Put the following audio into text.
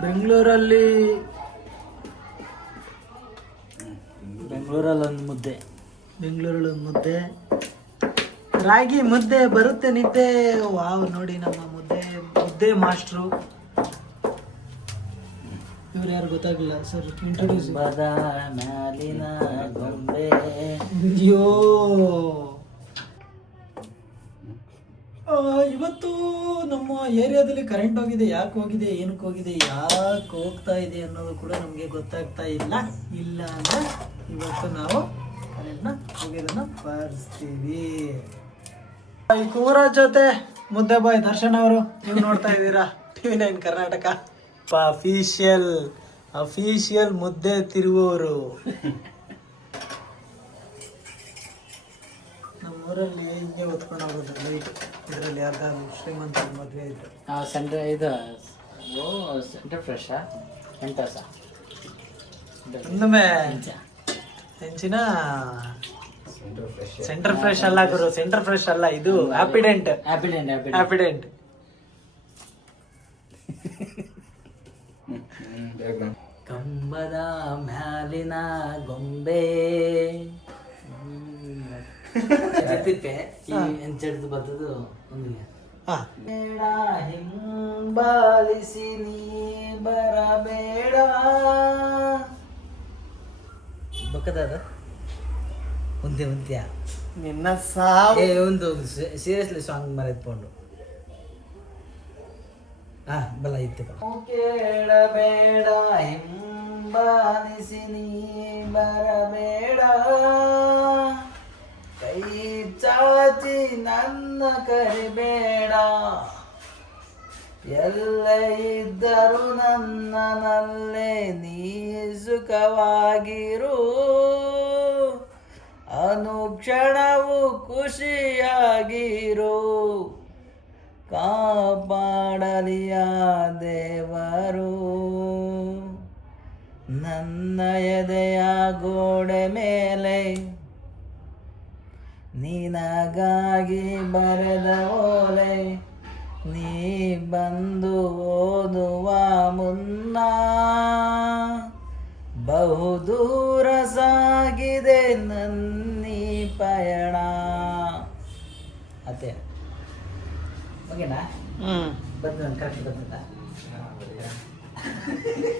ಬೆಂಗಳೂರಲ್ಲಿ ಬೆಂಗಳೂರಲ್ಲಿ ಒಂದು ಮುದ್ದೆ. ಬೆಂಗಳೂರಲ್ಲಿ ಒಂದು ಮುದ್ದೆ. ರಾಗಿ ಮುದ್ದೆ ಬರುತ್ತೆ ನಿದ್ದೆ. ವಾವ್ ನೋಡಿ ನಮ್ಮ ಮುದ್ದೆ ಮುದ್ದೆ ಮಾಸ್ಟ್ರು. ಇವ್ರು ಯಾರು ಗೊತ್ತಾಗಲಿಲ್ಲ ಸರ್? ಇಂಟ್ರೊಡ್ಯೂಸ್ ಬದ ಮ್ಯಾಲಿನ ಗೊಂಬೆ. ಅಯ್ಯೋ. ಇವತ್ತು ನಮ್ಮ ಏರಿಯಾದಲ್ಲಿ ಕರೆಂಟ್ ಹೋಗಿದೆ ಯಾಕೆ ಹೋಗಿದೆ ಏನಕ್ಕೆ ಹೋಗಿದೆ ಯಾಕೆ ಹೋಗ್ತಾ ಇದೆ ಅನ್ನೋದು ಕೂಡ ನಮಗೆ ಗೊತ್ತಾಗ್ತಾ ಇಲ್ಲ. ಇಲ್ಲ ಅಂದ್ರೆ ಇವತ್ತು ನಾವು ಕರೆಂಟ್ನ ಹೋಗಿದನ್ನ ಬಾರಿಸ್ತೀವಿ ಈ ಕೂರ ಜೊತೆ ಮುದ್ದೆ ಬಾಯ್ ದರ್ಶನ್ ಅವರು ನೀವು ನೋಡ್ತಾ ಇದ್ದೀರಾ? TV nine Karnataka. Official official ಮುದ್ದೆ ತಿರುವವರು ನಮ್ಮ ಊರಲ್ಲಿ ಹಿಂಗೆ ಹೊತ್ಕೊಂಡು ಹೋಗೋದು ಲೈಟ್. ಇದರಲ್ಲಿ ಯಾರ್ದಾದ್ರು ಶ್ರೀಮಂತ ಮದುವೆ ಇದ್ರೆ ಸೆಂಟ್ರ್ ಇದು ಓ ಸೆಂಟ್ರ್ ಫ್ರೆಶಾ ಎಂಟಸ ಒಂದೊಮ್ಮೆ ಹೆಂಚಿನ ಸೆಂಟರ್ ಫ್ರೆಶ್ ಅಲ್ಲ ಗುರು ಸೆಂಟರ್ ಫ್ರೆಶ್ ಅಲ್ಲ ಇದು ಹ್ಯಾಪಿಡೆಂಟ್ ಹ್ಯಾಪಿಡೆಂಟ್ ಹ್ಯಾಪಿಡೆಂಟ್ ಹ್ಯಾಪಿಡೆಂಟ್ ಕಂಬದ ಮ್ಯಾಲಿನ ಗೊಂಬೆ. ತಿಪ್ಪೆ ಈ ಎಂಚಡ್ದು ಬರ್ತದು ಒಂದಿಗೆ. ಹಾ. ಬೇಡ ಹಿಂಬಾಲಿಸಿ ನೀ ಬರಬೇಡ. ಬಕ್ಕದಾದ? ಒಂದೇ ಒಂದ್ಯ? ನಿನ್ನ ಸಾವು. ಒಂದು ಸೀರಿಯಸ್ಲಿ ಸಾಂಗ್ ಮರೆತ್ಕೊಂಡು. ಹಾ ಬಲ ಇತ್ತು ಕೇಳಬೇಡ ಹಿಂಬಾಲಿಸಿ ನೀ ಬರಬೇಡ. ನನ್ನ ಕರಿಬೇಡ ಎಲ್ಲ ಇದ್ದರೂ ನನ್ನನಲ್ಲೇ ನೀ ಸುಖವಾಗಿರು. ಅನುಕ್ಷಣವು ಖುಷಿಯಾಗಿರು. ಕಾಪಾಡಲಿಯ ದೇವರು. ನನ್ನ ಎದೆಯ ಗೋಡೆ ಮೇಲೆ ನಿನಗಾಗಿ ಬರೆದ ಓಲೆ ನೀ ಬಂದು ಓದುವ ಮುನ್ನ ಬಹುದೂರ ಸಾಗಿದೆ ನನ್ನಿ ಪಯಣ. ಅತ್ತೆ ಓಕೆನಾ ಹ್ಮ್. ಬಂದು ಕರೆಕ್ಟ್ ಬಂದ